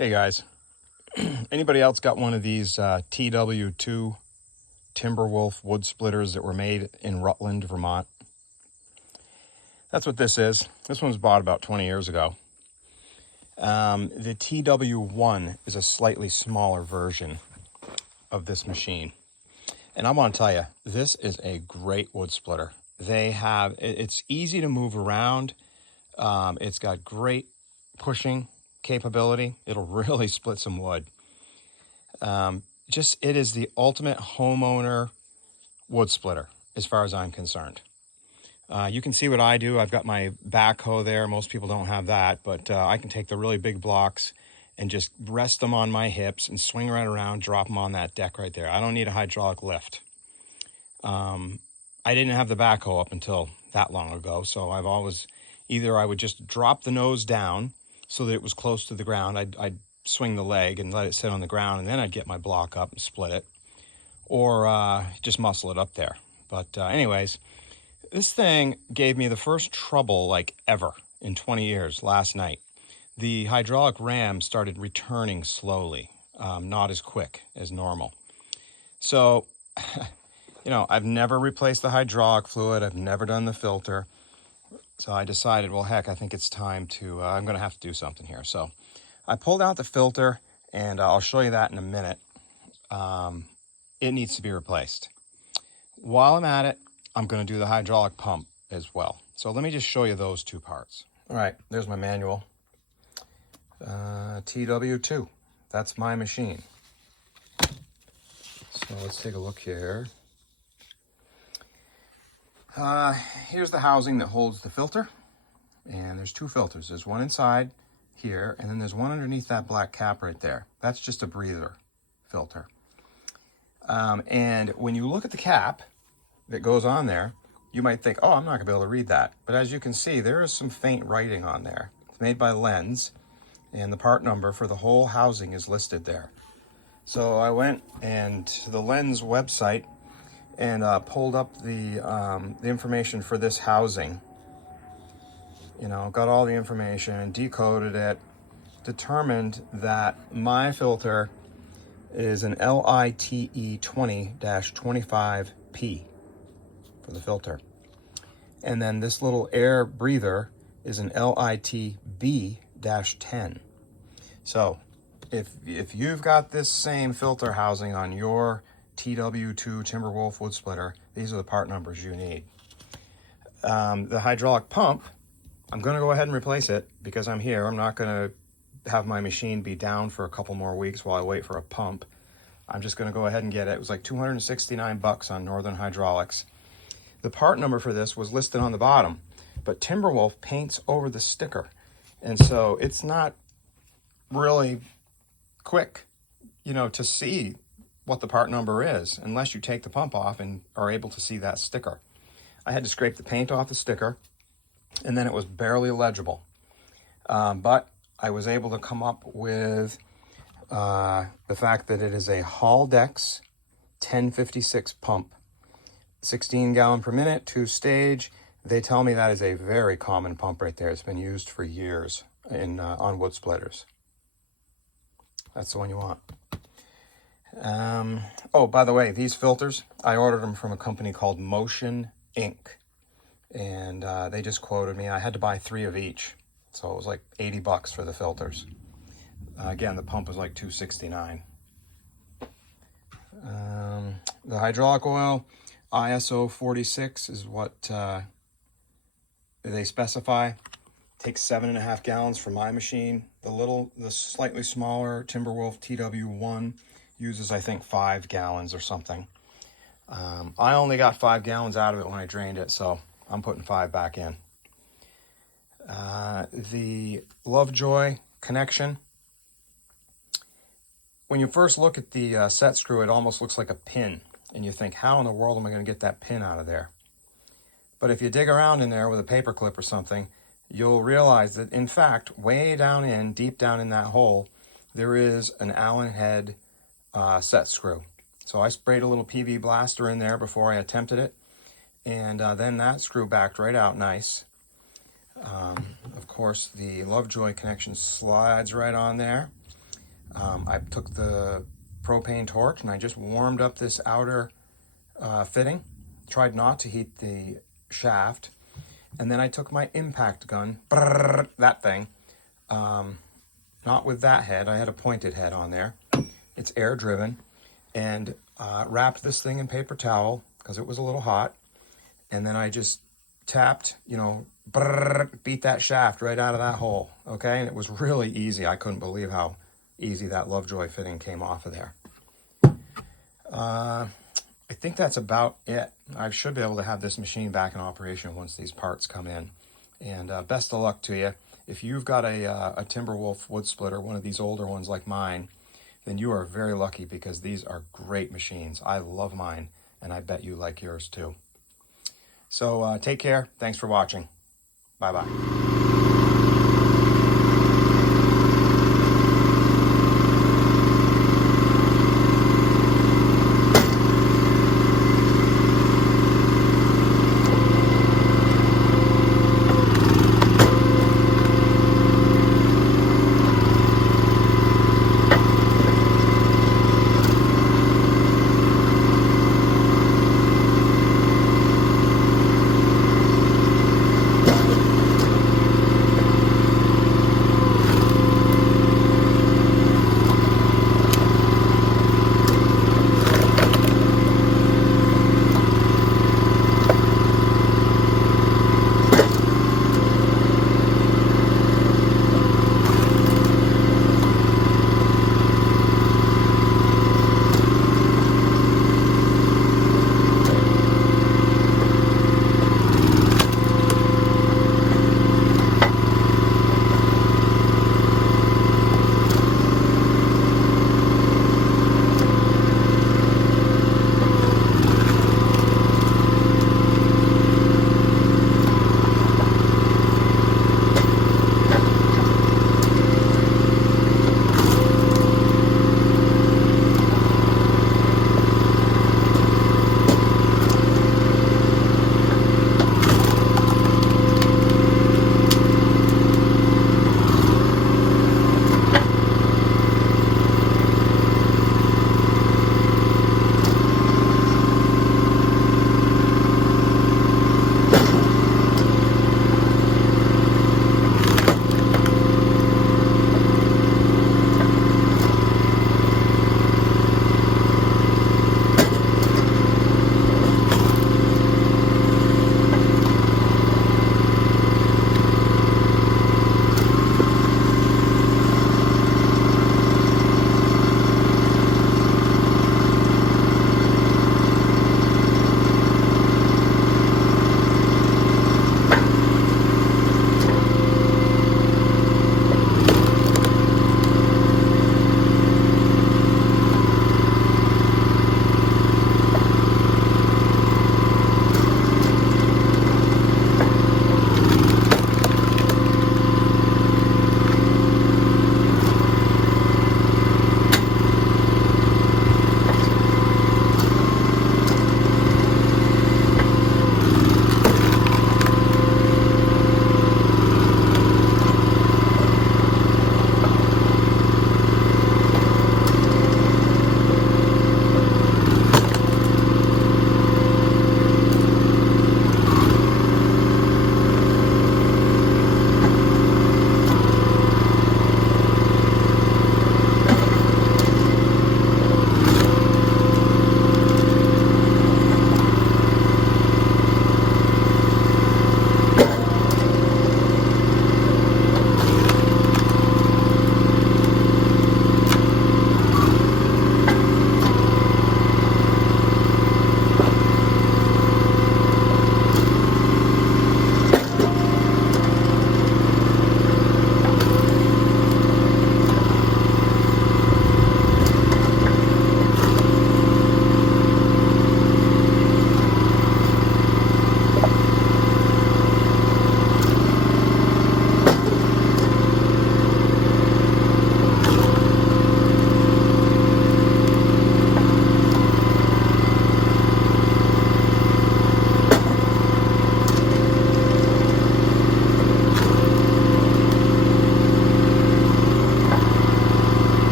Hey guys, anybody else got one of these TW-2 Timberwolf wood splitters that were made in Rutland, Vermont? That's what this is. This one was bought about 20 years ago. The TW-1 is a slightly smaller version of this machine. And I want to tell you, this is a great wood splitter. It's easy to move around. It's got great pushing capability. It'll really split some wood. It is the ultimate homeowner wood splitter as far as I'm concerned. You can see what I do. I've got my backhoe there. Most people don't have that, but I can take the really big blocks and just rest them on my hips and swing right around, drop them on that deck right there. I don't need a hydraulic lift. I didn't have the backhoe up until that long ago, so I've always either I would just drop the nose down so that it was close to the ground. I'd swing the leg and let it sit on the ground, and then I'd get my block up and split it, or just muscle it up there. But anyways, this thing gave me the first trouble like ever in 20 years last night. The hydraulic ram started returning slowly, not as quick as normal. So, I've never replaced the hydraulic fluid. I've never done the filter. So I decided, well, heck, I think it's time to, I'm going to have to do something here. So I pulled out the filter, and I'll show you that in a minute. It needs to be replaced. While I'm at it, I'm going to do the hydraulic pump as well. So let me just show you those two parts. All right, there's my manual. TW-2, that's my machine. So let's take a look here. Here's the housing that holds the filter. And there's two filters. There's one inside here, and then there's one underneath that black cap right there. That's just a breather filter. And when you look at the cap that goes on there, you might think, oh, I'm not going to be able to read that. But as you can see, there is some faint writing on there. It's made by Lens, and the part number for the whole housing is listed there. So I went to the Lens website and pulled up the information for this housing. Got all the information, decoded it, determined that my filter is an LITE 20-25P for the filter. And then this little air breather is an LITB-10. So if you've got this same filter housing on your TW-2 Timberwolf wood splitter, these are the part numbers you need. The hydraulic pump, I'm going to go ahead and replace it because I'm here. I'm not going to have my machine be down for a couple more weeks while I wait for a pump. I'm just going to go ahead and get it. It was like $269 on Northern Hydraulics. The part number for this was listed on the bottom, but Timberwolf paints over the sticker. And so it's not really quick, to see what the part number is unless you take the pump off and are able to see that sticker. I had to scrape the paint off the sticker, and then it was barely legible. But I was able to come up with the fact that it is a Haldex 1056 pump, 16 gallon per minute, 2-stage. They tell me that is a very common pump right there. It's been used for years on wood splitters. That's the one you want. Oh, by the way, these filters, I ordered them from a company called Motion Inc. And they just quoted me. I had to buy 3 of each. So it was like $80 for the filters. Again, the pump was like $269. The hydraulic oil, ISO 46 is what they specify. Takes 7.5 gallons for my machine. The slightly smaller Timberwolf TW-1 uses, I think, 5 gallons or something. I only got 5 gallons out of it when I drained it, so I'm putting 5 back in. The Lovejoy connection. When you first look at the set screw, it almost looks like a pin. And you think, how in the world am I going to get that pin out of there? But if you dig around in there with a paper clip or something, you'll realize that, in fact, way down in, deep down in that hole, there is an Allen head set screw. So I sprayed a little PV blaster in there before I attempted it. And then that screw backed right out nice. Of course, the Lovejoy connection slides right on there. I took the propane torch and I just warmed up this outer fitting, tried not to heat the shaft, and then I took my impact gun, that thing, not with that head, I had a pointed head on there. It's air driven, and wrapped this thing in paper towel because it was a little hot, and then I just tapped, beat that shaft right out of that hole, okay? And it was really easy. I couldn't believe how easy that Lovejoy fitting came off of there. I think that's about it. I should be able to have this machine back in operation once these parts come in. And best of luck to you. If you've got a Timberwolf Woodsplitter, one of these older ones like mine, then you are very lucky because these are great machines. I love mine, and I bet you like yours too. So take care. Thanks for watching. Bye-bye.